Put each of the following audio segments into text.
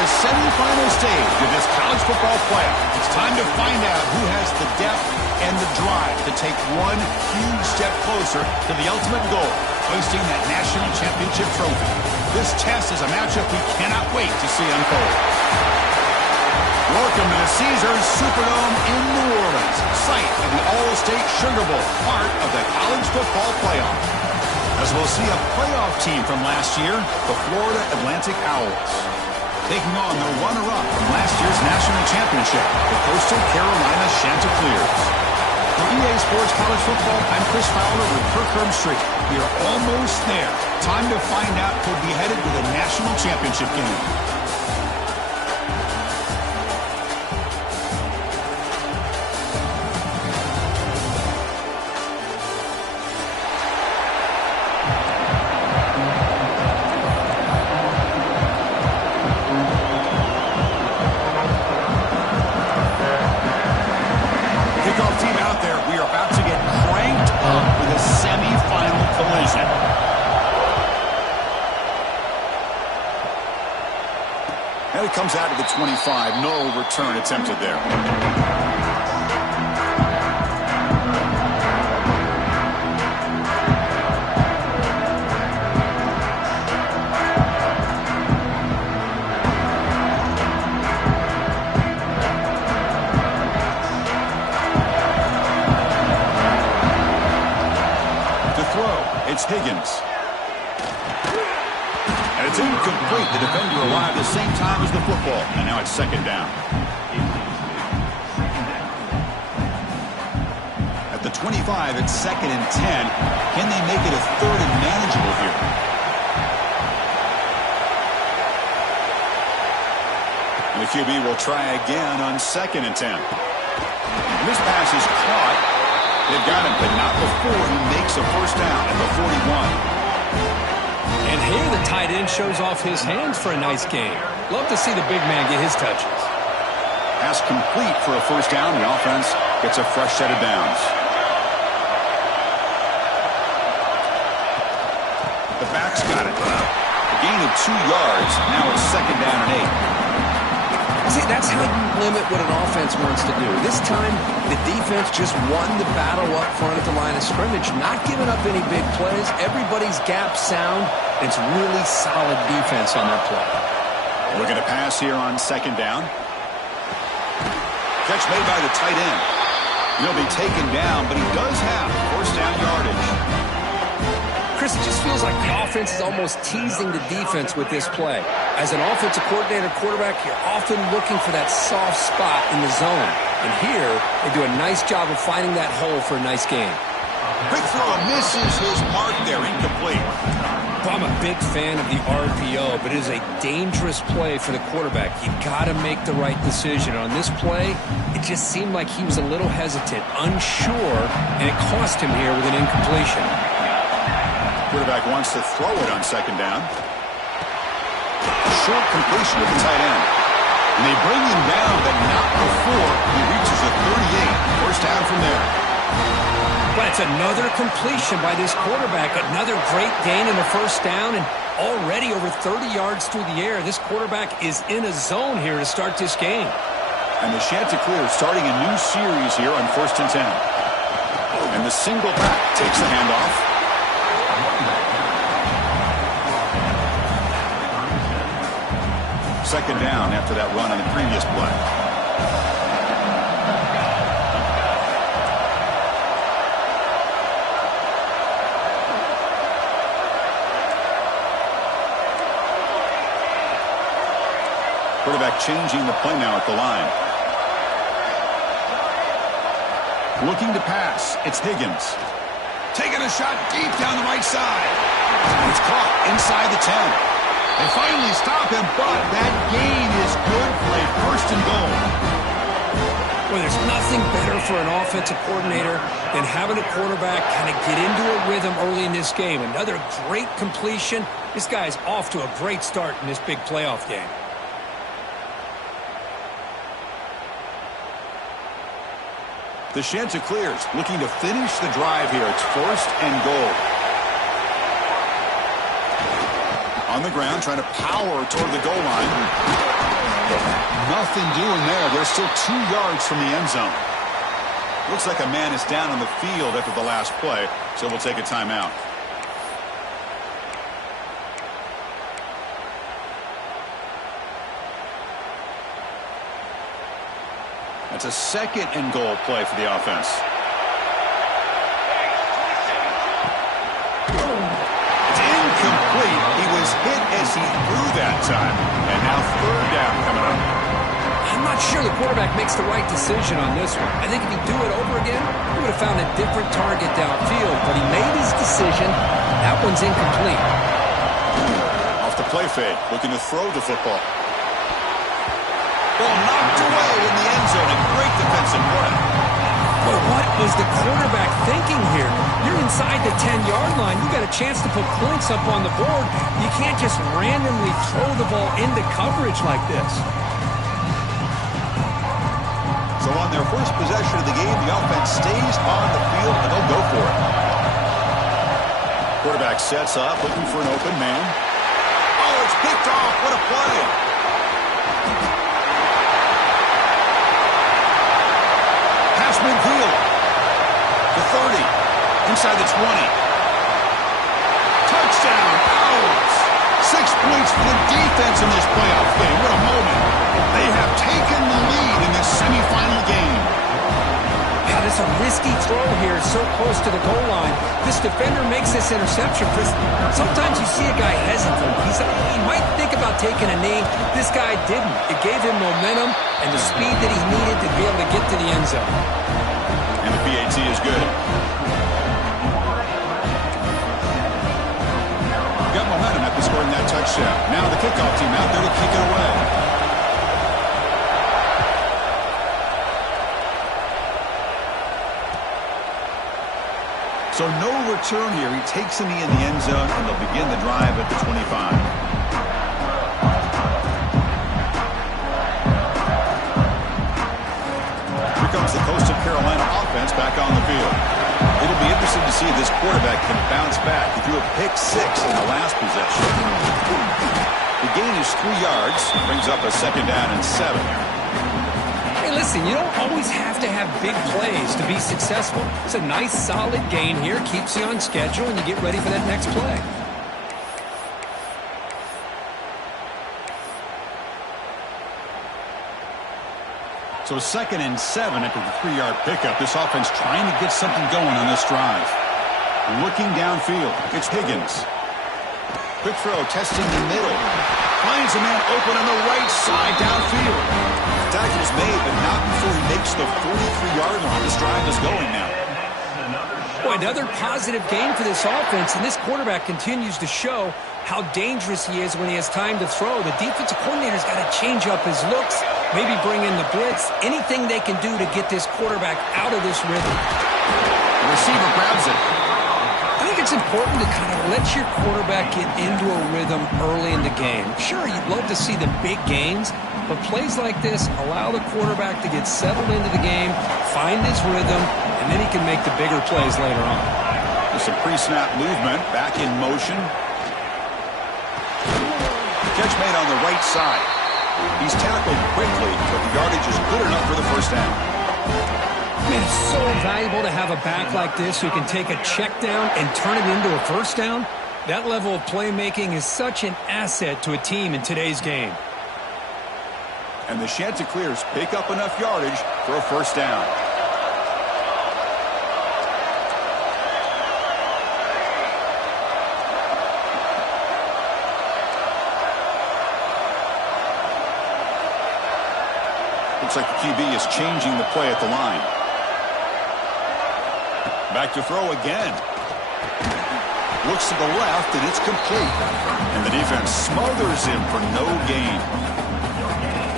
the semifinal stage of this college football playoff. It's time to find out who has the depth and the drive to take one huge step closer to the ultimate goal, hoisting that national championship trophy. This test is a matchup we cannot wait to see unfold. Welcome to the Caesars Superdome in New Orleans, site of the All-State Sugar Bowl, part of the college football playoff. As we'll see a playoff team from last year, the Florida Atlantic Owls, taking on their runner-up from last year's national championship, the Coastal Carolina Chanticleers. For EA Sports College Football, I'm Chris Fowler with Kirk Herbstreit. We are almost there. Time to find out who'll be headed to the national championship game. Comes out of the 25. No return attempted there. To throw, it's Higgins. And it's incomplete. The defender arrived the same time as the football. And now it's second down. At the 25, it's second and 10. Can they make it a third and manageable here? And the QB will try again on second and 10. And this pass is caught. They've got him, but not before he makes a first down at the 41. And here the tight end shows off his hands for a nice game. Love to see the big man get his touches. Pass complete for a first down. The offense gets a fresh set of downs. The back's got it. A gain of 2 yards. Now it's second down and 8. See, that's how you limit what an offense wants to do. This time, the defense just won the battle up front at the line of scrimmage, not giving up any big plays. Everybody's gap sound. It's really solid defense on that play. Looking to pass here on second down. Catch made by the tight end. He'll be taken down, but he does have first down yardage. Chris, it just feels like the offense is almost teasing the defense with this play. As an offensive coordinator, quarterback, you're often looking for that soft spot in the zone. And here, they do a nice job of finding that hole for a nice game. Quick throw misses his mark there, incomplete. I'm a big fan of the RPO, but it is a dangerous play for the quarterback. You got to make the right decision. On this play, it just seemed like he was a little hesitant, unsure, and it cost him here with an incompletion. Quarterback wants to throw it on second down. Short completion with the tight end. And they bring him down, but not before he reaches the 38. First down from there. But it's another completion by this quarterback. Another great gain in the first down, and already over 30 yards through the air. This quarterback is in a zone here to start this game. And the Chanticleers starting a new series here on first and 10. And the single back takes the handoff. Second down after that run on the previous play. Quarterback changing the play now at the line. Looking to pass. It's Higgins. Taking a shot deep down the right side. It's caught inside the 10. They finally stop him, but that gain is good for a first and goal. Well, there's nothing better for an offensive coordinator than having a quarterback kind of get into a rhythm early in this game. Another great completion. This guy's off to a great start in this big playoff game. The Chanticleers looking to finish the drive here. It's first and goal. On the ground, trying to power toward the goal line. Nothing doing there. They're still 2 yards from the end zone. Looks like a man is down on the field after the last play, so we'll take a timeout. That's a second and goal play for the offense. It's incomplete. He was hit as he threw that time. And now third down coming up. I'm not sure the quarterback makes the right decision on this one. I think if he'd do it over again, he would have found a different target downfield. But he made his decision. That one's incomplete. Off the play fake, looking to throw the football. Ball knocked away in the end zone. A great defensive play. But what was the quarterback thinking here? You're inside the 10-yard line. You got a chance to put points up on the board. You can't just randomly throw the ball into coverage like this. So on their first possession of the game, the offense stays on the field, and they'll go for it. Quarterback sets up, looking for an open man. Oh, it's picked off. What a play. Pass midfield. The 30. Inside the 20. Touchdown. Out. 6 points for the defense in this playoff game. What a moment. They have taken the lead in this semifinal game. God, it's a risky throw here, so close to the goal line. This defender makes this interception. Sometimes you see a guy hesitant. He might think about taking a knee. This guy didn't. It gave him momentum and the speed that he needed to be able to get to the end zone. And the PAT is good. Got momentum after scoring that touchdown. Now the kickoff team out there to kick it away. So no return here. He takes a knee in the end zone, and they'll begin the drive at the 25. Here comes the Coastal Carolina offense back on the field. It'll be interesting to see if this quarterback can bounce back. He threw a pick 6 in the last possession. The gain is 3 yards. Brings up a second down and 7. Hey, listen, you don't always have to have big plays to be successful. It's a nice, solid gain here. Keeps you on schedule, and you get ready for that next play. So second and 7 after the 3-yard pickup. This offense trying to get something going on this drive. Looking downfield. It's Higgins. Quick throw, testing the middle. Finds a man open on the right side downfield. Tackl's made, but not before he makes the 43-yard line. This drive is going now. Boy, another positive game for this offense, and this quarterback continues to show how dangerous he is when he has time to throw. The defensive coordinator's got to change up his looks, maybe bring in the blitz, anything they can do to get this quarterback out of this rhythm. The receiver grabs it. I think it's important to kind of let your quarterback get into a rhythm early in the game. Sure, you'd love to see the big gains, but plays like this allow the quarterback to get settled into the game, find his rhythm, and then he can make the bigger plays later on. There's some pre-snap movement, back in motion. Catch made on the right side. He's tackled quickly, but the yardage is good enough for the first down. I mean, it's so valuable to have a back like this who can take a check down and turn it into a first down. That level of playmaking is such an asset to a team in today's game. And the Chanticleers pick up enough yardage for a first down. Looks like the QB is changing the play at the line. Back to throw again. Looks to the left, and it's complete. And the defense smothers him for no gain.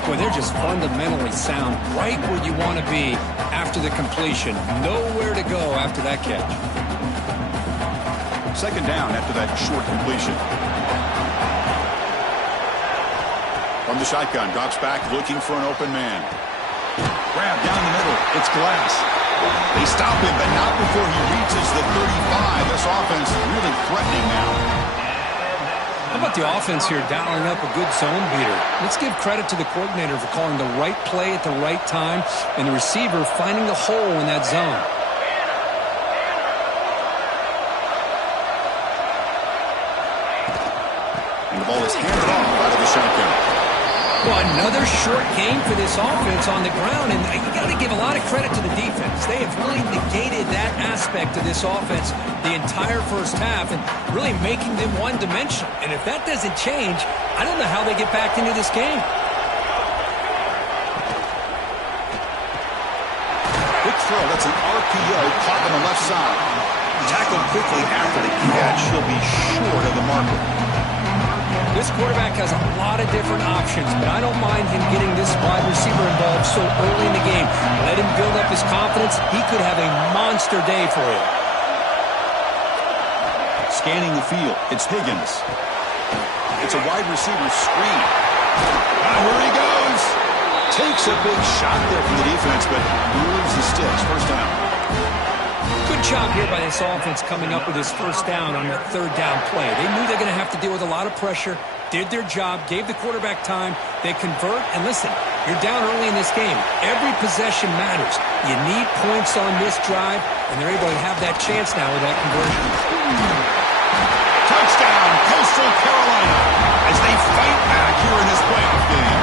Boy, they're just fundamentally sound, right where you want to be after the completion. Nowhere to go after that catch. Second down after that short completion. From the shotgun, drops back, looking for an open man. Grab down the middle. It's Glass. They stop him, but not before he reaches the 35. This offense really threatening now. How about about the offense here dialing up a good zone beater? Let's give credit to the coordinator for calling the right play at the right time and the receiver finding the hole in that zone. And the ball is handed off out of the shotgun. Well, another short game for this offense on the ground, and you got to give a lot of credit to the defense. They have really negated that aspect of this offense the entire first half and really making them one-dimensional. And if that doesn't change, I don't know how they get back into this game. Quick throw. That's an RPO caught on the left side. Tackled quickly after the catch. He'll be short of the marker. This quarterback has a lot of different options, but I don't mind him getting this wide receiver involved so early in the game. Let him build up his confidence. He could have a monster day for you. Scanning the field, it's Higgins. It's a wide receiver screen. Here he goes. Takes a big shot there from the defense, but moves the sticks. First down. Good job here by this offense coming up with his first down on that third down play. They knew they're going to have to deal with a lot of pressure, did their job, gave the quarterback time. They convert, and listen, you're down early in this game. Every possession matters. You need points on this drive, and they're able to have that chance now with that conversion. Touchdown, Coastal Carolina, as they fight back here in this playoff game.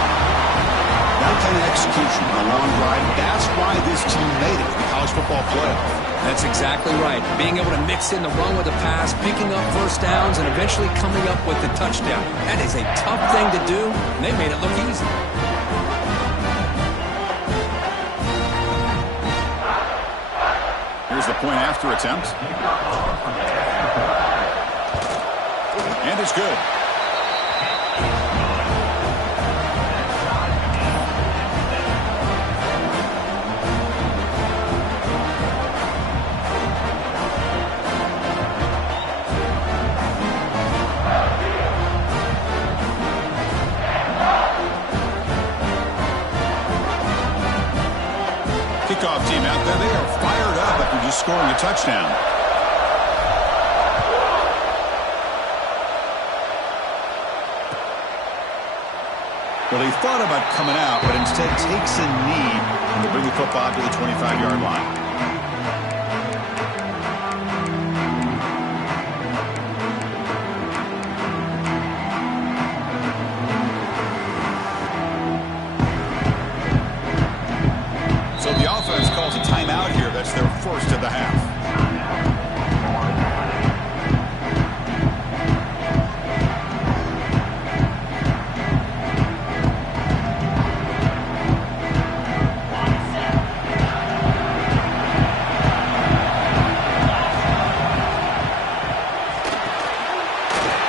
That kind of execution on a long drive, that's why this team made it to the college football playoff. That's exactly right. Being able to mix in the run with the pass, picking up first downs, and eventually coming up with the touchdown. That is a tough thing to do, and they made it look easy. Here's the point after attempt. And it's good. Kickoff team out there. They are fired up after just scoring a touchdown. Well, he thought about coming out, but instead takes a knee to bring the football to the 25-yard line. So the offense calls a timeout here. That's their first of the half.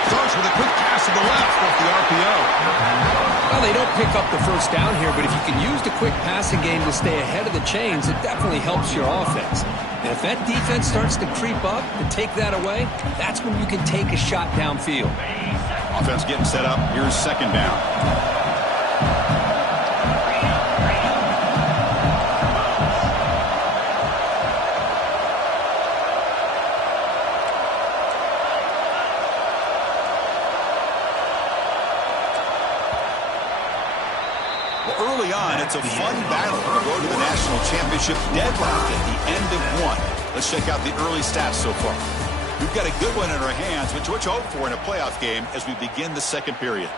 Starts with a quick pass to the left off the RPO. Well, they don't pick up the first down here, but if you can use the quick passing game to stay ahead of the chains, it definitely helps your offense. And if that defense starts to creep up and take that away, that's when you can take a shot downfield. Offense getting set up. Here's second down. Early on, it's a fun battle on the road to the national championship, deadlocked at the end of one. Let's check out the early stats so far. We've got a good one in our hands, which what you hope for in a playoff game as we begin the second period.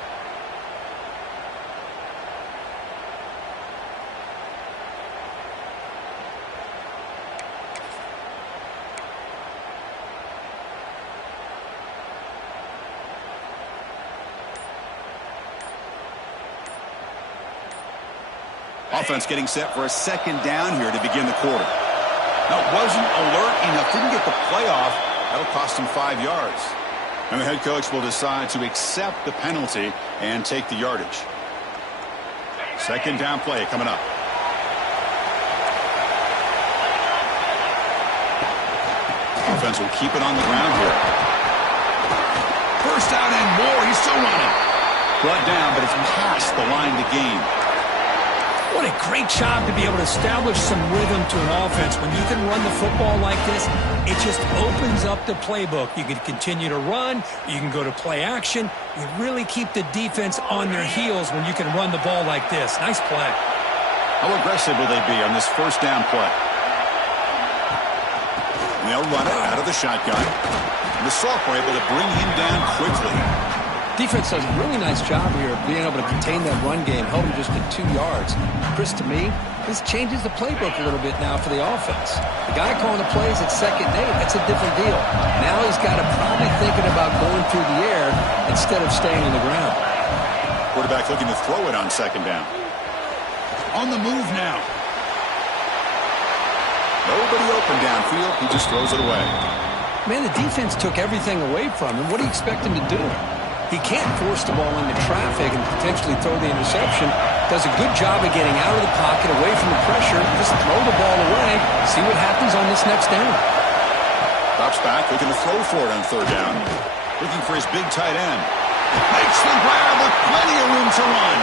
Offense getting set for a second down here to begin the quarter. Now, wasn't alert enough. Didn't get the playoff. That'll cost him 5 yards. And the head coach will decide to accept the penalty and take the yardage. Second down play coming up. Offense will keep it on the ground here. First down and more. He's still running. Brought down, but it's past the line to gain. What a great job to be able to establish some rhythm to an offense. When you can run the football like this, it just opens up the playbook. You can continue to run. You can go to play action. You really keep the defense on their heels when you can run the ball like this. Nice play. How aggressive will they be on this first down play? They'll run it out of the shotgun. And the sophomore able to bring him down quickly. Defense does a really nice job here of being able to contain that run game, held him just at 2 yards. Chris, to me, this changes the playbook a little bit now for the offense. The guy calling the plays at 2nd and 8, that's a different deal. Now he's got to probably thinking about going through the air instead of staying on the ground. Quarterback looking to throw it on 2nd down. On the move now. Nobody open downfield. He just throws it away. Man, the defense took everything away from him. What do you expect him to do? He can't force the ball into traffic and potentially throw the interception. Does a good job of getting out of the pocket, away from the pressure, just throw the ball away, see what happens on this next down. Drops back, looking to throw for it on 3rd down. Looking for his big tight end. Makes the grab with plenty of room to run.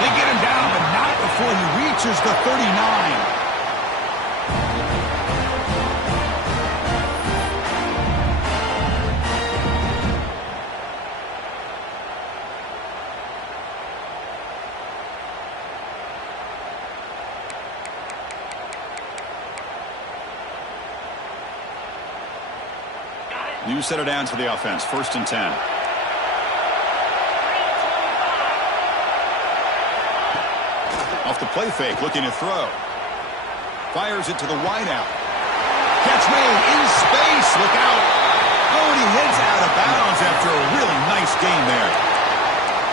They get him down, but not before he reaches the 39. New set of downs for the offense. 1st and 10. Off the play fake, looking to throw. Fires it to the wideout. Catch made in space. Look out. Oh, and he heads out of bounds after a really nice gain there.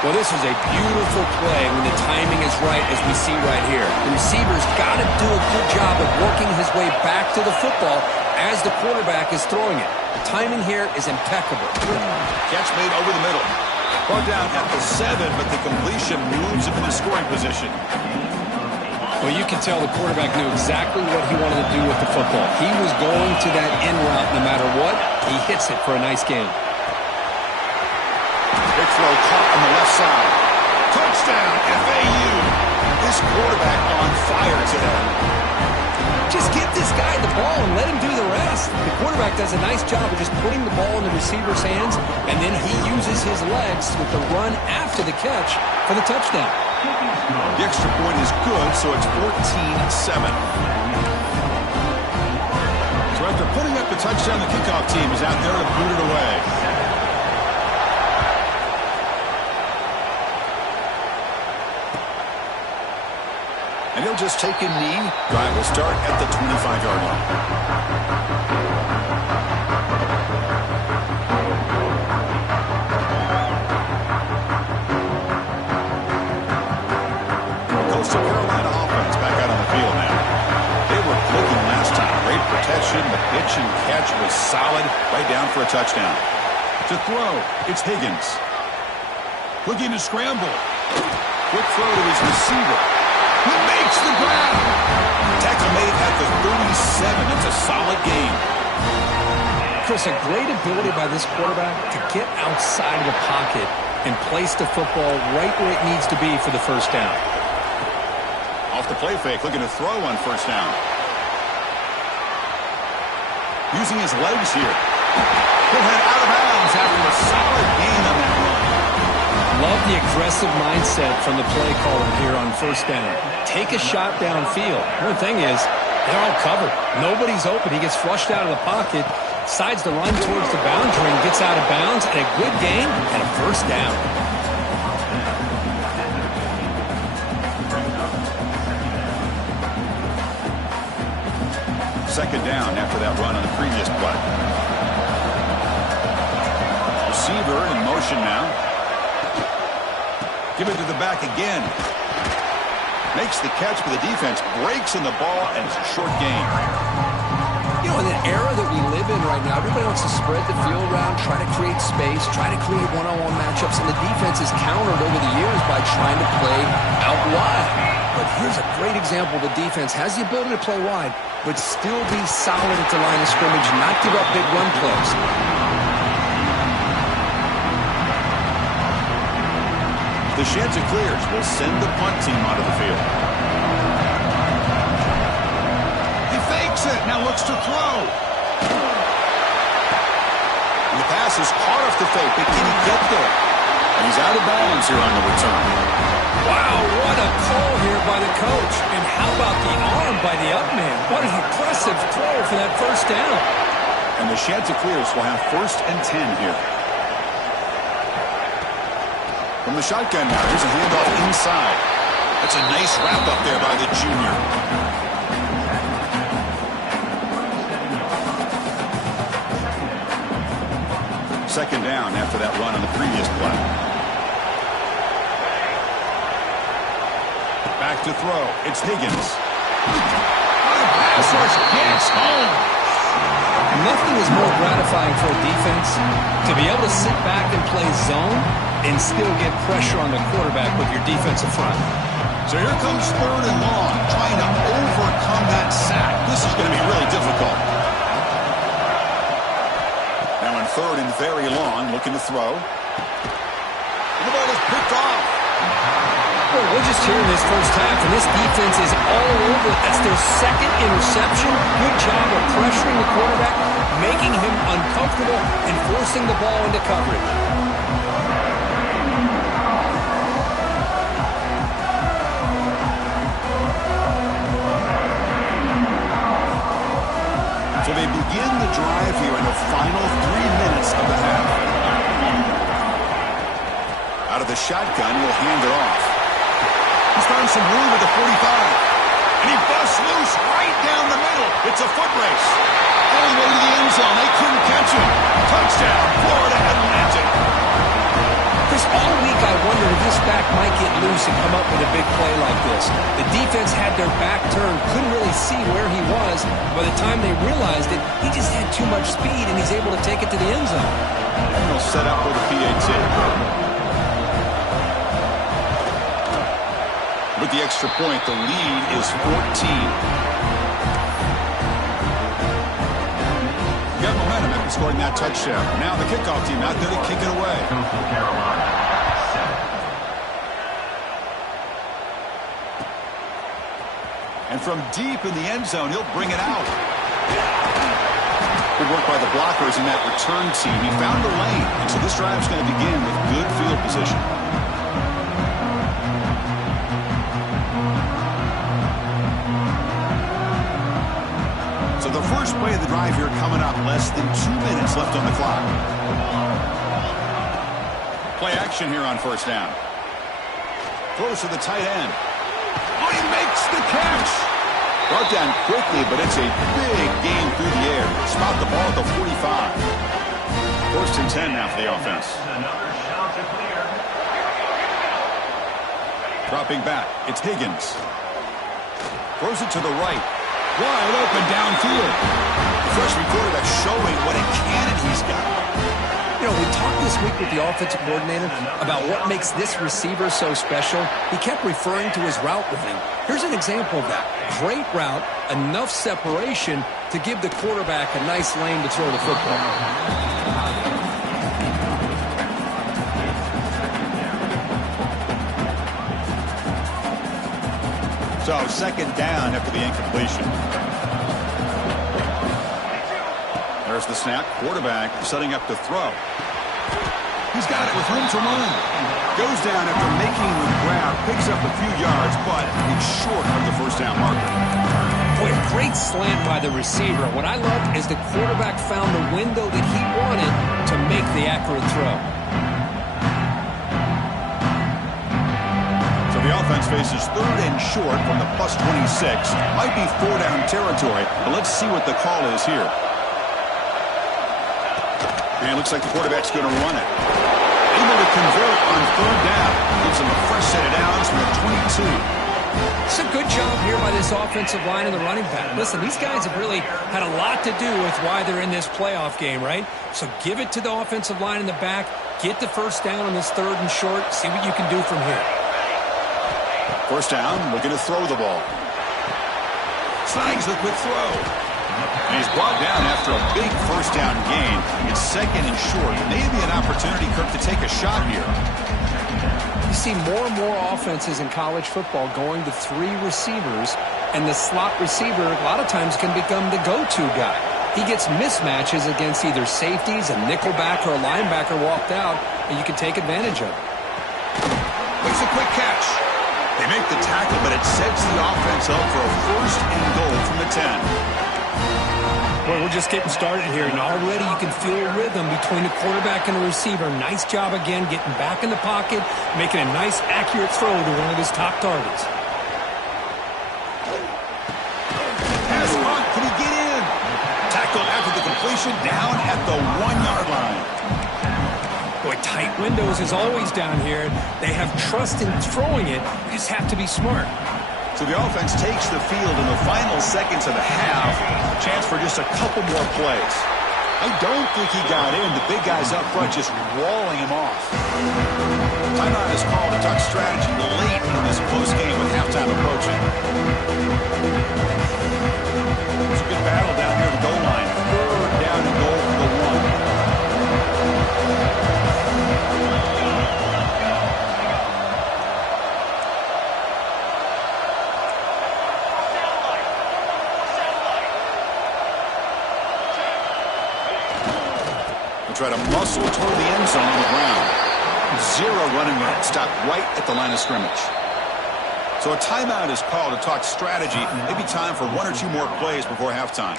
Well, this is a beautiful play when the timing is right, as we see right here. The receiver's got to do a good job of working his way back to the football as the quarterback is throwing it. The timing here is impeccable. Catch made over the middle. Brought down at the 7, but the completion moves him into scoring position. Well, you can tell the quarterback knew exactly what he wanted to do with the football. He was going to that end route no matter what. He hits it for a nice gain. Big throw caught on the left side. Touchdown, FAU. This quarterback on fire today. Just give this guy the ball and let him do the rest. The quarterback does a nice job of just putting the ball in the receiver's hands, and then he uses his legs with the run after the catch for the touchdown. The extra point is good, so it's 14-7. So after putting up the touchdown, the kickoff team is out there to boot it away. And he'll just take a knee. Drive will start at the 25-yard line. Coastal Carolina offense back out on the field now. They were clicking last time. Great protection. The pitch and catch was solid. Right down for a touchdown. To throw, it's Higgins. Looking to scramble. Quick throw to his receiver. He makes the grab. Tackle made at the 37. It's a solid game. Chris, a great ability by this quarterback to get outside of the pocket and place the football right where it needs to be for the first down. Off the play fake, looking to throw on 1st down. Using his legs here. He'll head out of bounds after a solid gain on that run. Love the aggressive mindset from the play caller here on 1st down. Take a shot downfield. The only thing is, they're all covered. Nobody's open. He gets flushed out of the pocket, decides to run towards the boundary and gets out of bounds, and a good gain and a 1st down. Second down after that run on the previous play. Receiver in motion now. Give it to the back again. Makes the catch for the defense. Breaks in the ball, and it's a short gain. You know, in the era that we live in right now, everybody wants to spread the field around, try to create space, try to create one-on-one matchups, and the defense is countered over the years by trying to play out wide. But here's a great example. The defense has the ability to play wide, but still be solid at the line of scrimmage, not give up big run plays. The sheds are cleared. We'll send the punt team onto the field. it. Now looks to throw. And the pass is caught off the fake, but can he get there? And he's out of bounds here on the return. Wow, what a call here by the coach. And how about the arm by the up man? What an impressive throw for that first down. And the Chanticleers will have 1st and 10 here. From the shotgun now, here's a handoff inside. That's a nice wrap up there by the junior. Second down after that run on the previous play. Back to throw. It's Higgins. Pass rush gets home. Nothing is more gratifying for a defense to be able to sit back and play zone and still get pressure on the quarterback with your defensive front. So here comes 3rd and long, trying to overcome that sack. This is going to be really difficult. Now in 3rd and very long, looking to throw. And the ball is picked off. Well, we're just here in this first half, and this defense is all over it. That's their 2nd interception. Good job of pressuring the quarterback, making him uncomfortable, and forcing the ball into coverage. So they begin the drive here in the final 3 minutes of the half. Out of the shotgun, will hand it off. He's found some room at the 45. And he busts loose right down the middle. It's a foot race. All the way to the end zone. They couldn't catch him. Touchdown, Florida Atlantic. Chris, all week I wondered if this back might get loose and come up with a big play like this. The defense had their back turned, couldn't really see where he was. By the time they realized it, he just had too much speed, and he's able to take it to the end zone. And they'll set up for the PAT. With the extra point, the lead is 14. Got momentum after scoring that touchdown. Now the kickoff team out there to kick it away. And from deep in the end zone, he'll bring it out. Good work by the blockers in that return team. He found a lane, and so this drive's going to begin with good field position. So the first play of the drive here coming up, less than 2 minutes left on the clock. Play action here on 1st down. Throws to the tight end. Oh, he makes the catch. Brought down quickly, but it's a big game through the air. Spot the ball at the 45. 1st and 10 now for the offense. Dropping back, it's Higgins. Throws it to the right. Wide open downfield. The freshman quarterback showing what a cannon he's got. You know, we talked this week with the offensive coordinator about what makes this receiver so special. He kept referring to his route with him. Here's an example of that. Great route, enough separation to give the quarterback a nice lane to throw the football. So 2nd down after the incompletion. There's the snap. Quarterback setting up to throw. He's got it with room to run. Goes down after making the grab. Picks up a few yards, but it's short of the 1st down marker. Boy, a great slant by the receiver. What I loved is the quarterback found the window that he wanted to make the accurate throw. The offense faces 3rd and short from the +26. Might be 4-down territory, but let's see what the call is here. And it looks like the quarterback's going to run it. Able to convert on 3rd down. Gives him a fresh set of downs from the 22. It's a good job here by this offensive line and the running back. Listen, these guys have really had a lot to do with why they're in this playoff game, right? So give it to the offensive line in the back. Get the 1st down on this 3rd and short. See what you can do from here. 1st down, looking to throw the ball. Snags the quick throw. And he's brought down after a big 1st down gain. It's 2nd and short. Maybe an opportunity, Kirk, to take a shot here. You see more and more offenses in college football going to 3 receivers, and the slot receiver a lot of times can become the go-to guy. He gets mismatches against either safeties, a nickelback, or a linebacker walked out, and you can take advantage of it. Makes a quick catch. They make the tackle, but it sets the offense up for a 1st and goal from the 10. Well, we're just getting started here, and already you can feel a rhythm between the quarterback and the receiver. Nice job again getting back in the pocket, making a nice, accurate throw to one of his top targets. Pass run. Can he get in? Tackle after the completion down at the 1-yard line. Boy, tight windows is always down here. They have trust in throwing it. You just have to be smart. So the offense takes the field in the final seconds of the half. Chance for just a couple more plays. I don't think he got in. The big guys up front just walling him off. Timeout is called to talk strategy late in this close game with halftime approaching. It's a good battle down here at the goal line. 3rd down and goal for the 1. Try to muscle toward the end zone on the ground. 0 running room. Stopped right at the line of scrimmage. So a timeout is called to talk strategy. Maybe time for 1 or 2 more plays before halftime.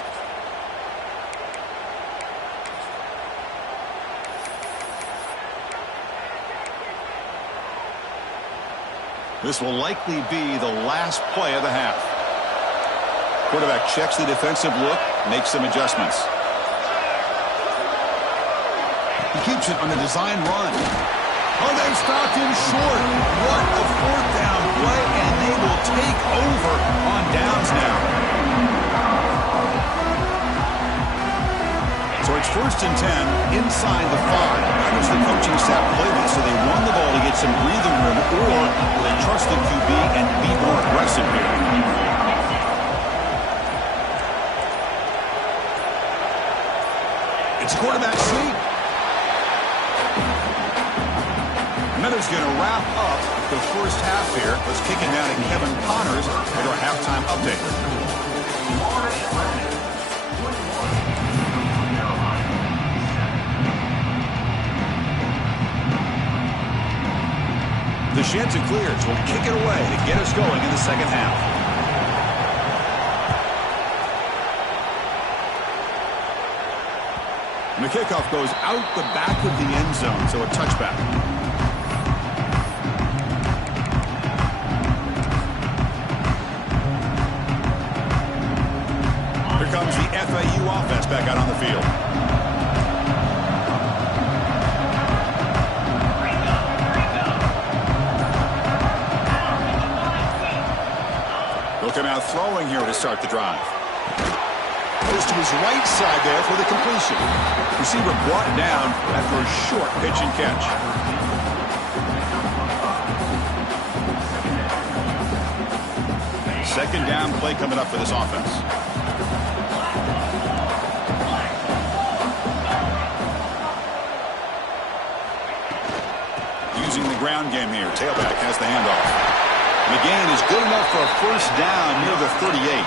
This will likely be the last play of the half. Quarterback checks the defensive look, makes some adjustments. He keeps it on the design run. Oh, they stopped him short. What a 4th down play, and they will take over on downs now. So it's 1st and 10 inside the 5. How does the coaching staff play this? So they run the ball to get some breathing room, or will they trust the QB and be more aggressive here? It's quarterback sneak. Another's going to wrap up the first half here. Let's kick it down to Kevin Connors with our halftime update. The Shanta clears will kick it away to get us going in the second half. And the kickoff goes out the back of the end zone, so a touchback. Here comes the FAU offense back out on the field. They'll come out throwing here to start the drive. Goes to his right side there for the completion. Receiver brought down after a short pitch and catch. Second down play coming up for this offense. Using the ground game here. Tailback has the handoff. And the gain is good enough for a first down near the 38.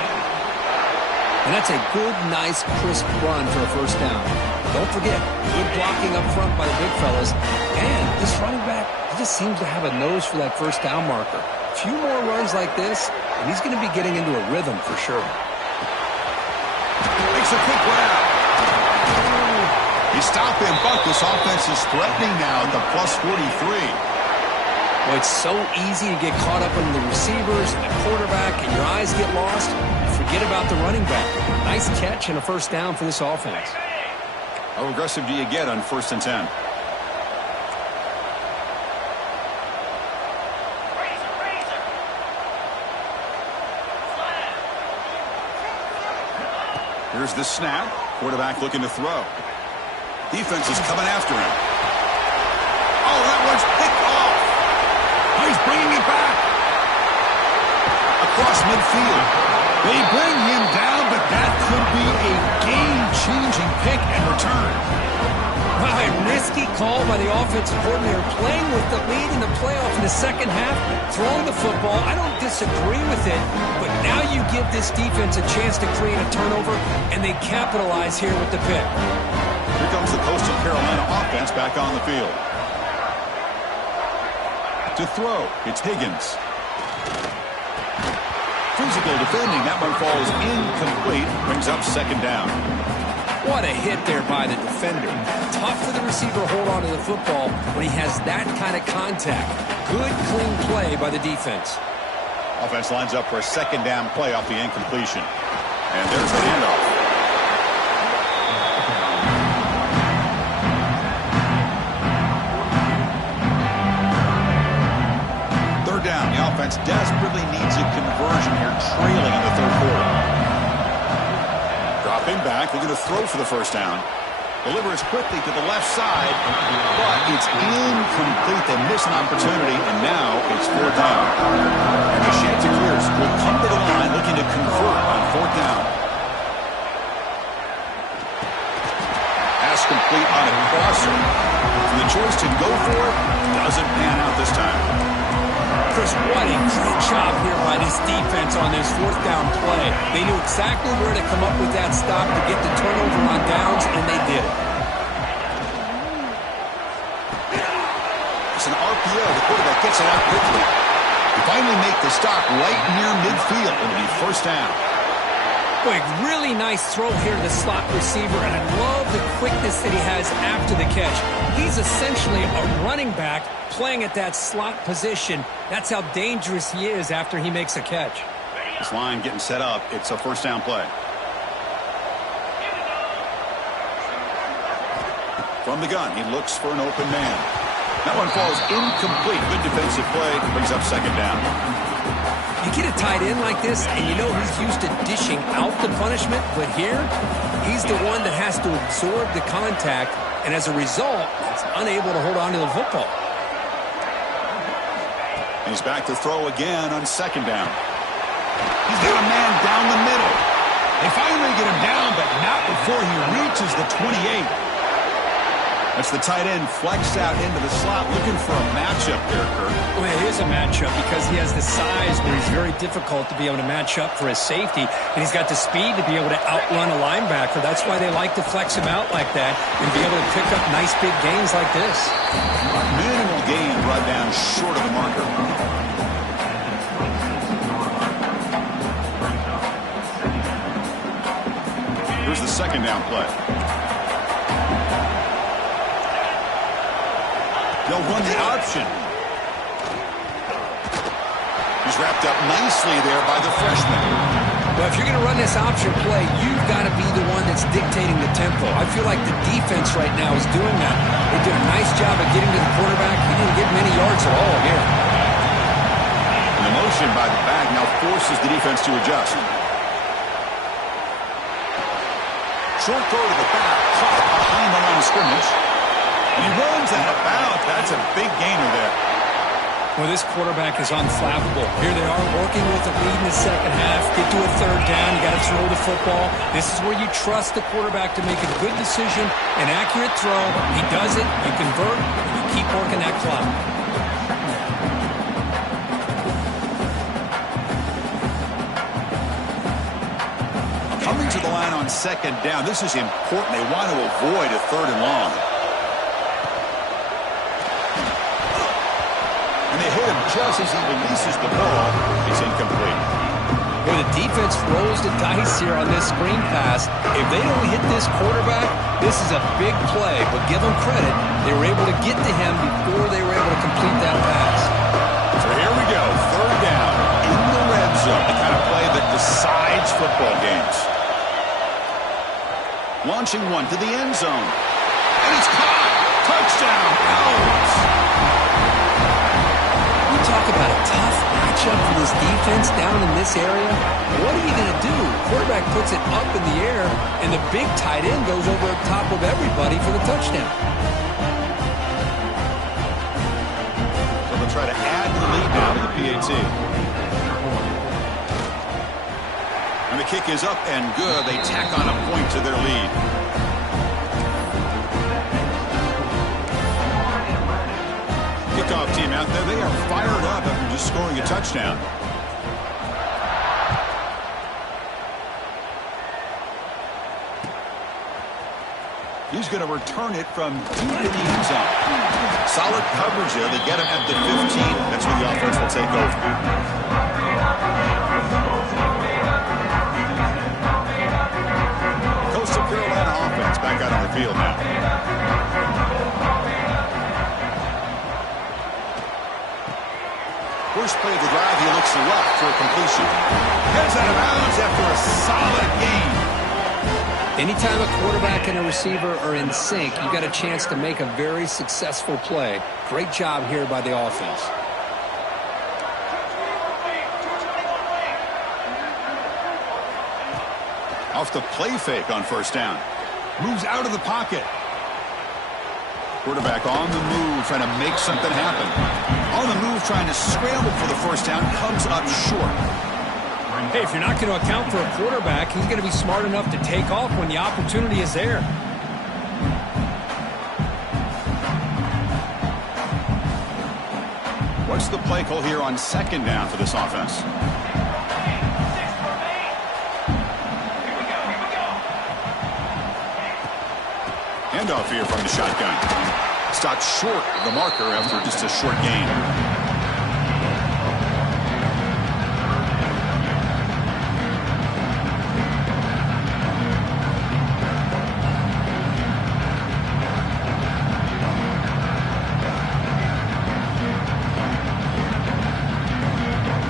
And that's a good, nice, crisp run for a first down. Don't forget, good blocking up front by the big fellas. And this running back, he just seems to have a nose for that first down marker. A few more runs like this, and he's going to be getting into a rhythm for sure. Makes a quick grab. He stopped him, but this offense is threatening now at the plus 43. Well, it's so easy to get caught up in the receivers and the quarterback, and your eyes get lost. Forget about the running back. Nice catch and a first down for this offense. How aggressive do you get on 1st and 10? Here's the snap. Quarterback looking to throw. Defense is coming after him. Oh, that one's picked off. He's bringing it back. Across midfield. They bring him down, but that could be a game-changing pick and return. Wow, a risky call by the offensive coordinator, playing with the lead in the playoff in the second half, throwing the football. I don't disagree with it, but now you give this defense a chance to create a turnover, and they capitalize here with the pick. Here comes the Coastal Carolina offense back on the field. To throw, it's Higgins. Physical defending, that one falls incomplete, brings up second down. What a hit there by the defender. Tough for the receiver to hold on to the football when he has that kind of contact. Good, clean play by the defense. Offense lines up for a second down play off the incompletion. And there's the handoff. Third down. The offense desperately needs a conversion here, trailing in the third quarter. Dropping back, looking to throw for the first down. Delivers quickly to the left side, but it's incomplete. They miss an opportunity, and now it's fourth down. And the Chanticleers will come to the line looking to convert on fourth down. Pass complete on a crosser. So the choice to go for it doesn't pan out this time. Chris, what a great job here by this defense on this fourth down play. They knew exactly where to come up with that stop to get the turnover on downs, and they did it. It's an RPO. The quarterback gets it out quickly. They finally make the stop right near midfield. It'll be first down. Boy, really nice throw here to the slot receiver, and I love the quickness that he has after the catch. He's essentially a running back playing at that slot position. That's how dangerous he is after he makes a catch. This line getting set up. It's a first down play. From the gun, he looks for an open man. That one falls incomplete. Good defensive play. Brings up second down. You get a tight end like this, and you know he's used to dishing out the punishment, but here, he's the one that has to absorb the contact, and as a result, he's unable to hold on to the football. He's back to throw again on second down. He's got a man down the middle. They finally get him down, but not before he reaches the 28. That's the tight end flexed out into the slot, looking for a matchup there, Kurt. Well, it is a matchup because he has the size where he's very difficult to be able to match up for his safety, and he's got the speed to be able to outrun a linebacker. That's why they like to flex him out like that and be able to pick up nice big gains like this. Minimal gain brought down short of the marker. Here's the second down play. They'll run the option. He's wrapped up nicely there by the freshman. Well, if you're going to run this option play, you've got to be the one that's dictating the tempo. I feel like the defense right now is doing that. They did a nice job of getting to the quarterback. He didn't get many yards at all here. And the motion by the back now forces the defense to adjust. Short throw to the back, caught behind the line of scrimmage. And he runs out of bounds. That's a big gainer there. Well, this quarterback is unflappable. Here they are working with a lead in the second half. Get to a third down. You got to throw the football. This is where you trust the quarterback to make a good decision, an accurate throw. He does it. You convert. And you keep working that clock. Coming to the line on second down. This is important. They want to avoid a third and long. And they hit him just as he releases the ball. It's incomplete. Well, the defense rolls the dice here on this screen pass. If they don't hit this quarterback, this is a big play. But give them credit. They were able to get to him before they were able to complete that pass. So here we go. Third down in the red zone. The kind of play that decides football games. Launching one to the end zone. And it's caught. Touchdown. Owls. Talk about a tough matchup for this defense down in this area. What are you going to do? Quarterback puts it up in the air, and the big tight end goes over the top of everybody for the touchdown. So they'll try to add the lead now to the PAT. And the kick is up and good. They tack on a point to their lead. they are fired up after just scoring a touchdown. He's going to return it from deep in the end zone. Solid coverage there. They get him at the 15. That's where the offense will take over. Coastal Carolina offense back out on the field now. First play of the drive, he looks left for a completion. Heads out of bounds after a solid gain. Anytime a quarterback and a receiver are in sync, you got a chance to make a very successful play. Great job here by the offense. Off the play fake on first down. Moves out of the pocket. Quarterback on the move, trying to make something happen. On the move, trying to scramble for the first down, comes up short. Hey, if you're not going to account for a quarterback, he's going to be smart enough to take off when the opportunity is there. What's the play call here on second down for this offense? Handoff here from the shotgun. Stopped short of the marker after just a short gain.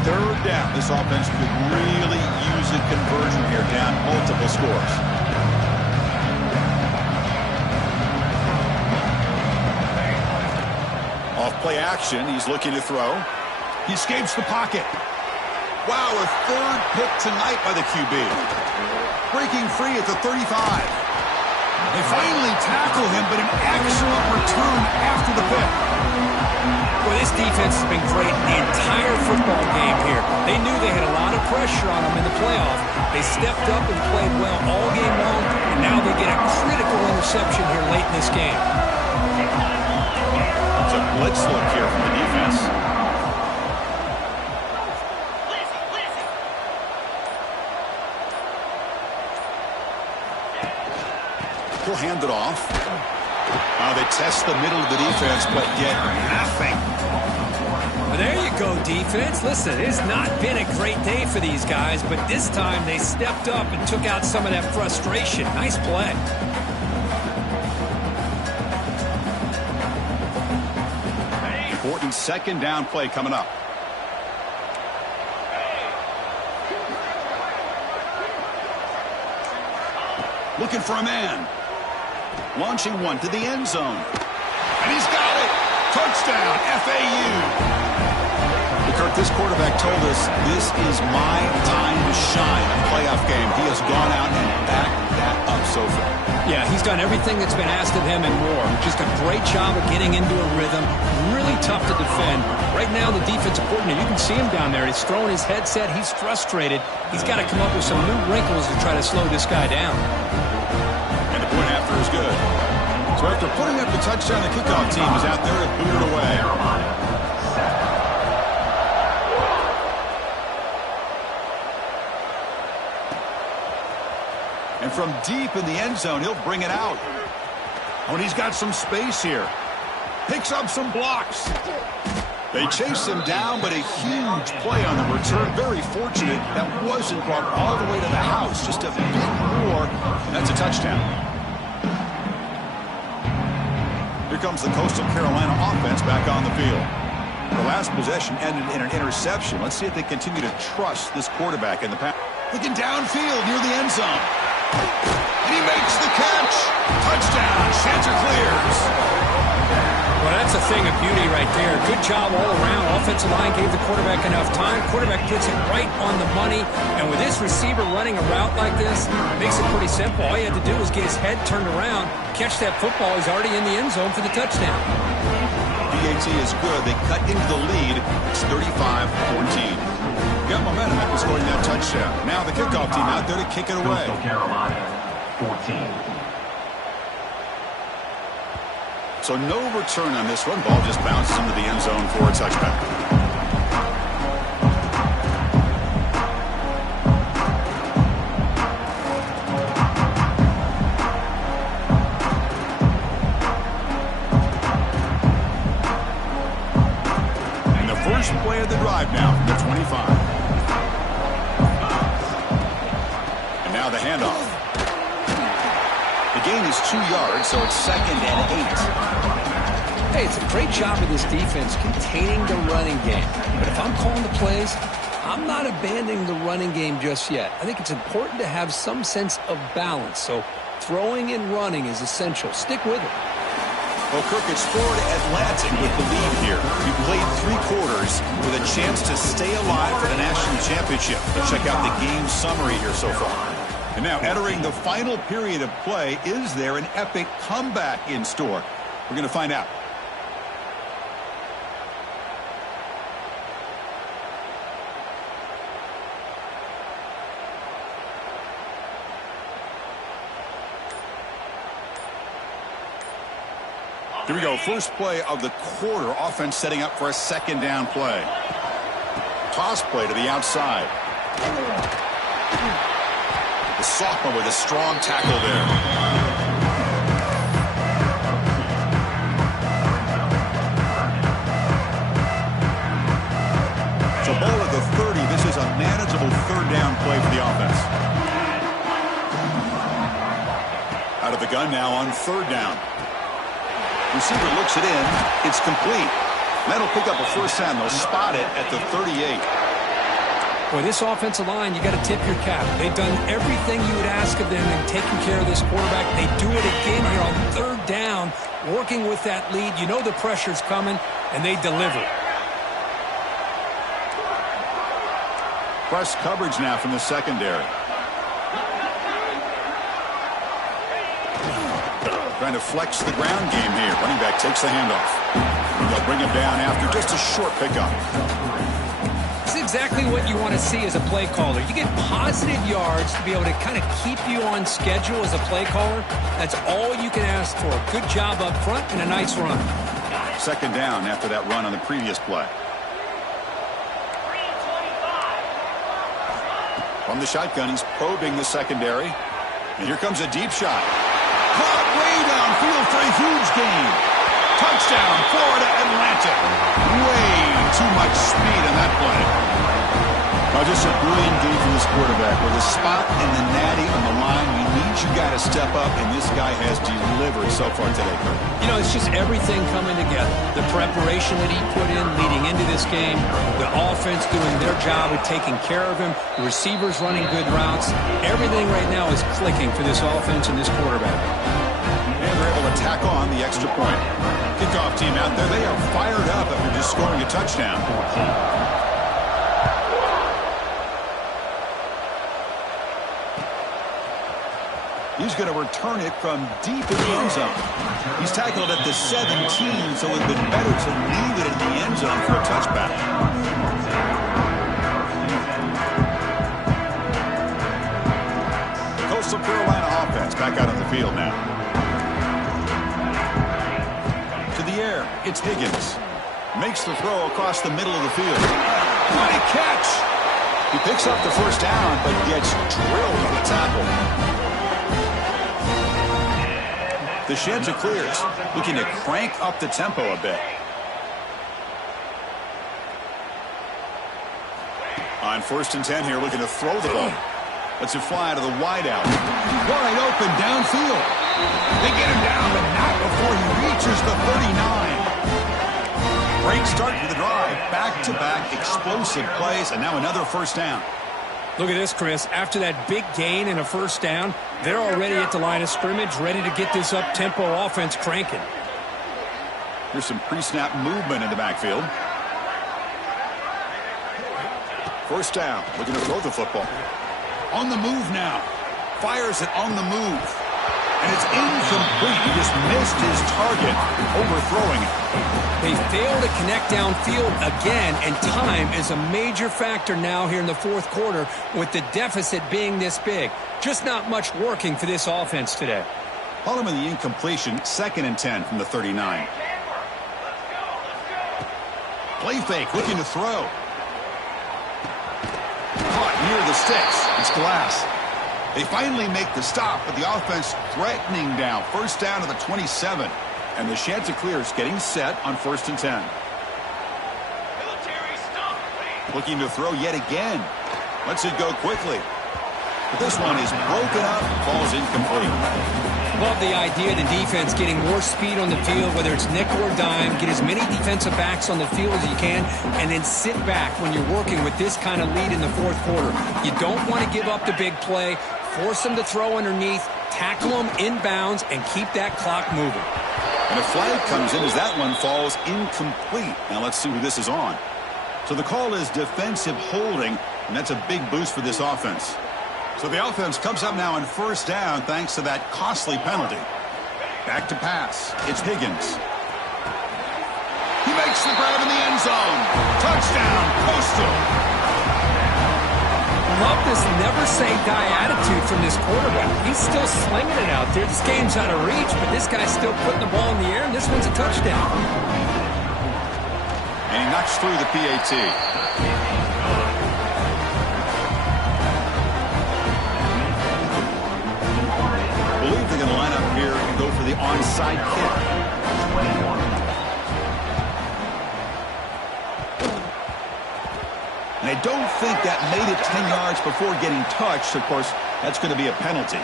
Third down. This offense could really use a conversion here, down multiple scores. Off play action, he's looking to throw. He escapes the pocket. Wow, a third pick tonight by the QB. Breaking free at the 35. They finally tackle him, but an excellent return after the pick. Well, this defense has been great the entire football game here. They knew they had a lot of pressure on them in the playoff. They stepped up and played well all game long, and now they get a critical interception here late in this game. It's a blitz look here from the defense. He'll hand it off. They test the middle of the defense, but get nothing. Well, there you go, defense. Listen, it's not been a great day for these guys, but this time they stepped up and took out some of that frustration. Nice play. Important second down play coming up. Looking for a man. Launching one to the end zone. And he's got it. Touchdown, FAU. Kurt, this quarterback told us this is my time to shine in a playoff game. He has gone out and backed that up so far. Yeah, he's done everything that's been asked of him and more. Just a great job of getting into a rhythm. Really tough to defend. Right now, the defensive coordinator, you can see him down there. He's throwing his headset. He's frustrated. He's got to come up with some new wrinkles to try to slow this guy down. And the point after is good. So after putting up the touchdown, the kickoff team is out there to boot it away. And from deep in the end zone, he'll bring it out. Oh, and he's got some space here. Picks up some blocks. They chase him down, but a huge play on the return. Very fortunate that wasn't brought all the way to the house. Just a bit more, and that's a touchdown. Here comes the Coastal Carolina offense back on the field. The last possession ended in an interception. Let's see if they continue to trust this quarterback in the pass. Looking downfield near the end zone. And he makes the catch. Touchdown. Shanter clears. Well, that's a thing of beauty right there. Good job all around. Offensive line gave the quarterback enough time. Quarterback puts it right on the money. And with this receiver running a route like this, it makes it pretty simple. All you had to do was get his head turned around, catch that football. He's already in the end zone for the touchdown. PAT is good. They cut into the lead. It's 35-14. Got momentum after scoring that touchdown. Now the kickoff team out there to kick it away. Coastal Carolina, 14. So no return on this one. Ball just bounces into the end zone for a touchback. Play of the drive now from the 25. And now the handoff. The gain is 2 yards, so it's 2nd and 8. Hey, it's a great job of this defense containing the running game. But if I'm calling the plays, I'm not abandoning the running game just yet. I think it's important to have some sense of balance. So throwing and running is essential. Stick with it. Well, Kirk, it's Florida Atlantic with the lead here. We played 3 quarters with a chance to stay alive for the national championship. Let's check out the game summary here so far. And now entering the final period of play, is there an epic comeback in store? We're going to find out. Here we go. First play of the quarter. Offense setting up for a 2nd down play. Toss play to the outside. The sophomore with a strong tackle there. So ball at the 30. This is a manageable 3rd down play for the offense. Out of the gun now on 3rd down. Receiver looks it in. It's complete. That'll pick up a 1st down. They'll spot it at the 38. Boy, this offensive line, you got to tip your cap. They've done everything you would ask of them in taking care of this quarterback. They do it again here on 3rd down, working with that lead. You know the pressure's coming, and they deliver. Press coverage now from the secondary. Trying to flex the ground game here. Running back takes the handoff. They'll bring him down after just a short pickup. This is exactly what you want to see as a play caller. You get positive yards to be able to kind of keep you on schedule as a play caller. That's all you can ask for. Good job up front and a nice run. 2nd down after that run on the previous play. From the shotgun, he's probing the secondary. And here comes a deep shot. Caught way downfield for a huge gain. Touchdown, Florida Atlantic. Way too much speed in that play. Well, just a brilliant game from this quarterback. With a spot and the natty on the line, we need you guys to step up, and this guy has delivered so far today, Kirk. You know, it's just everything coming together. The preparation that he put in leading into this game, the offense doing their job of taking care of him, the receivers running good routes. Everything right now is clicking for this offense and this quarterback. And they're able to tack on the extra point. Kickoff team out there, they are fired up after just scoring a touchdown. He's going to return it from deep in the end zone. He's tackled at the 17, so it would have been better to leave it in the end zone for a touchback. Coastal Carolina offense back out on the field now. To the air, it's Higgins. Makes the throw across the middle of the field. What a catch! He picks up the 1st down, but gets drilled on the tackle. The sheds are clears, looking to crank up the tempo a bit. On 1st and 10 here, looking to throw the ball. Lets it fly to the wideout. Wide open downfield. They get him down, but not before he reaches the 39. Great start to the drive. Back-to-back explosive plays, and now another 1st down. Look at this, Chris. After that big gain and a 1st down, they're already at the line of scrimmage, ready to get this up-tempo offense cranking. Here's some pre-snap movement in the backfield. 1st down, looking to throw the football. On the move now. Fires it on the move. And it's incomplete. He just missed his target, overthrowing it. They fail to connect downfield again, and time is a major factor now here in the 4th quarter with the deficit being this big. Just not much working for this offense today. Call him in the incompletion, 2nd and 10 from the 39. Play fake, looking to throw. Caught near the sticks. It's Glass. They finally make the stop, but the offense threatening down. 1st down to the 27. And the Chanticleers is getting set on 1st and 10. Looking to throw yet again. Lets it go quickly. But this one is broken up, falls incomplete. Love the idea of the defense getting more speed on the field, whether it's nickel or dime. Get as many defensive backs on the field as you can, and then sit back when you're working with this kind of lead in the 4th quarter. You don't want to give up the big play. Force them to throw underneath, tackle them inbounds, and keep that clock moving. And a flag comes in as that one falls incomplete. Now let's see who this is on. So the call is defensive holding, and that's a big boost for this offense. So the offense comes up now on 1st down thanks to that costly penalty. Back to pass. It's Higgins. He makes the grab in the end zone. Touchdown, Coastal. Love this never-say-die attitude from this quarterback. He's still slinging it out there. This game's out of reach, but this guy's still putting the ball in the air, and this one's a touchdown. And he knocks through the PAT. I believe they're going to line up here and go for the onside kick. And I don't think that made it 10 yards before getting touched. Of course, that's going to be a penalty.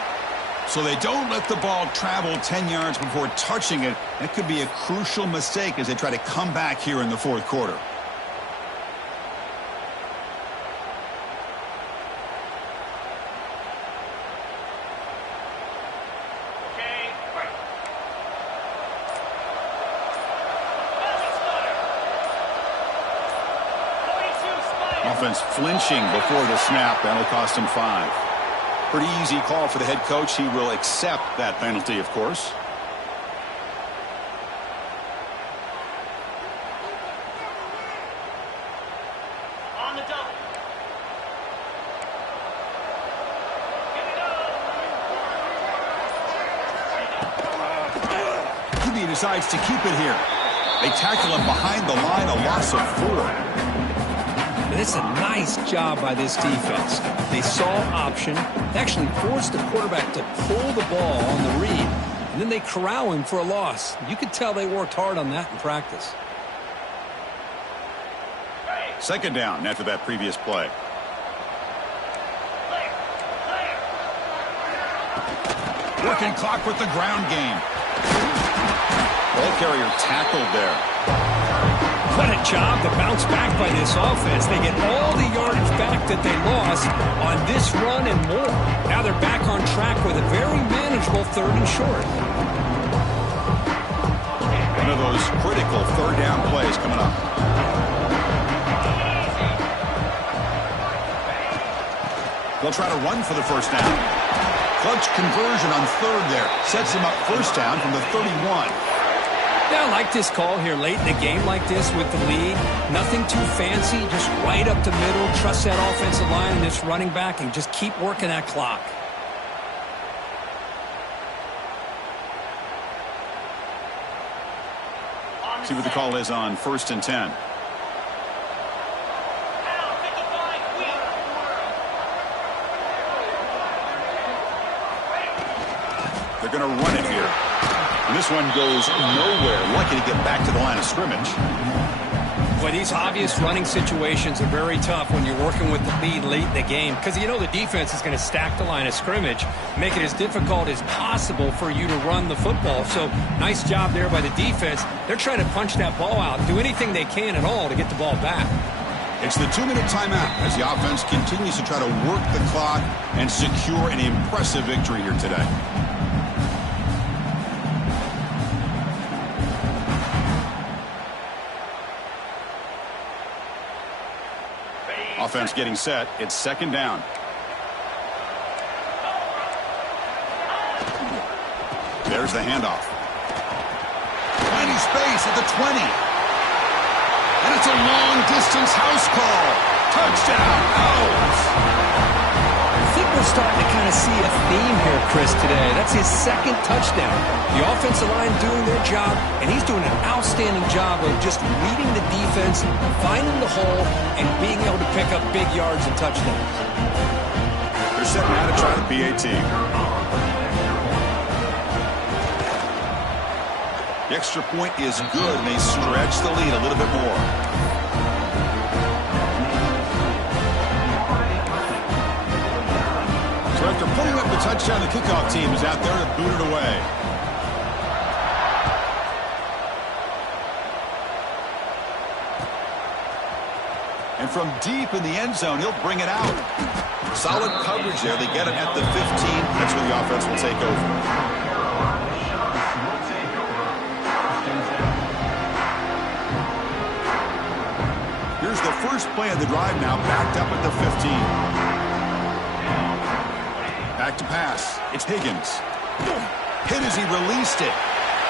So they don't let the ball travel 10 yards before touching it. That could be a crucial mistake as they try to come back here in the 4th quarter. Offense flinching before the snap. That'll cost him 5. Pretty easy call for the head coach. He will accept that penalty, of course. On the double. He decides to keep it here. They tackle him behind the line, a loss of 4. It's a nice job by this defense. They saw option, actually forced the quarterback to pull the ball on the read, and then they corral him for a loss. You could tell they worked hard on that in practice. 2nd down after that previous play. Working clock with the ground game. Ball carrier tackled there. What a job to bounce back by this offense. They get all the yardage back that they lost on this run and more. Now they're back on track with a very manageable 3rd and short. One of those critical 3rd down plays coming up. They'll try to run for the 1st down. Clutch conversion on 3rd there. Sets him up 1st down from the 31. Yeah, I like this call here late in the game like this with the lead. Nothing too fancy, just right up the middle. Trust that offensive line and this running back and just keep working that clock. See what the call is on 1st and 10. They're going to run it here. And this one goes nowhere. Lucky to get back to the line of scrimmage. Boy, these obvious running situations are very tough when you're working with the lead late in the game because you know the defense is going to stack the line of scrimmage, make it as difficult as possible for you to run the football. So nice job there by the defense. They're trying to punch that ball out, do anything they can at all to get the ball back. It's the 2-minute timeout as the offense continues to try to work the clock and secure an impressive victory here today. Offense getting set. It's 2nd down. There's the handoff. Finding space at the 20. And it's a long-distance house call. Touchdown, Owls. I think we're starting to kind of see a theme here, Chris, today. That's his second touchdown. The offensive line doing their job, and he's doing an outstanding job of just reading the defense, finding the hole, and being able to pick up big yards and touchdowns. They're setting out to try the PAT. The extra point is good, and they stretch the lead a little bit more. So after putting up the touchdown, the kickoff team is out there to boot it away. And from deep in the end zone, he'll bring it out. Solid coverage there. They get it at the 15. That's where the offense will take over. Here's the first play of the drive now, backed up at the 15. Back to pass. It's Higgins. Hit as he released it.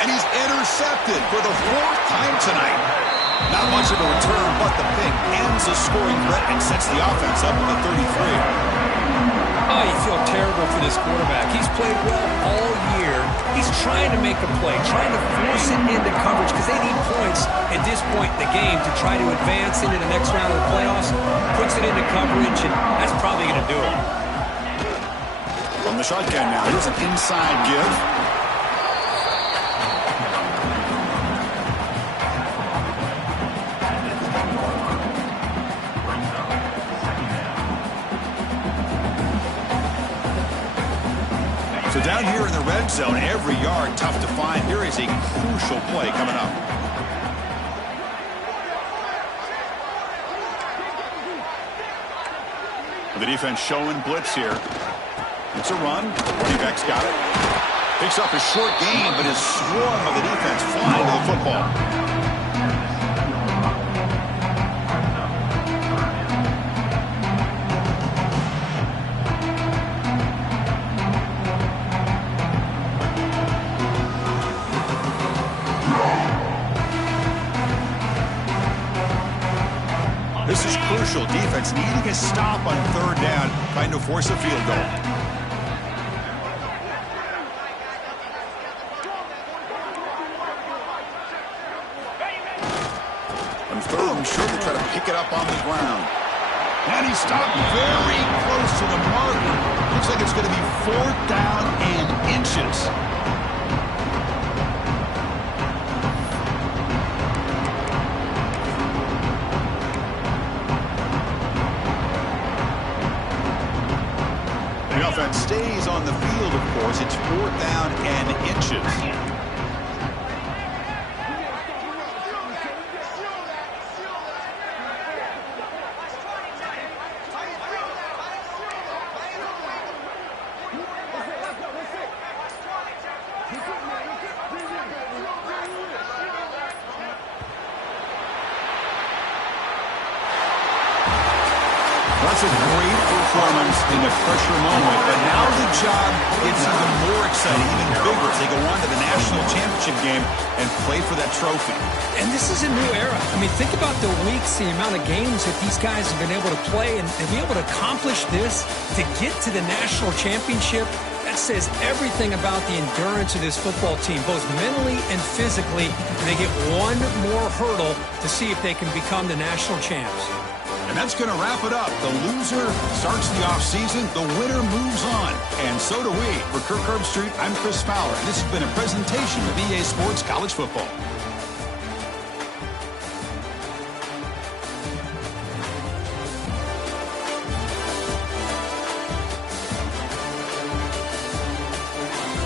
And he's intercepted for the 4th time tonight. Not much of a return, but the pick ends the scoring threat and sets the offense up at the 33. Oh, you feel terrible for this quarterback. He's played well all year. He's trying to make a play, trying to force it into coverage because they need points at this point in the game to try to advance into the next round of the playoffs. Puts it into coverage, and that's probably going to do it. From the shotgun now, here's an inside give. So down here in the red zone, every yard tough to find. Here is a crucial play coming up. The defense showing blitz here. It's a run. Running back's got it. Picks up a short gain, but his swarm of the defense flying to the football. This is crucial. Defense needing a stop on 3rd down, trying to force a field goal. On 3rd and short, they try to pick it up on the ground. And he stopped very close to the mark. Looks like it's going to be 4th down and inches. The offense stays on the field, of course. It's 4th down and inches. That's a great performance in the pressure moment, but now the job gets even more exciting, even bigger as they go on to the national championship game and play for that trophy. And this is a new era. I mean, think about the weeks, the amount of games that these guys have been able to play, and to be able to accomplish this, to get to the national championship, that says everything about the endurance of this football team, both mentally and physically. They get one more hurdle to see if they can become the national champs. And that's going to wrap it up. The loser starts the offseason. The winner moves on. And so do we. For Kirk Herbstreit, I'm Chris Fowler. And this has been a presentation of EA Sports College Football.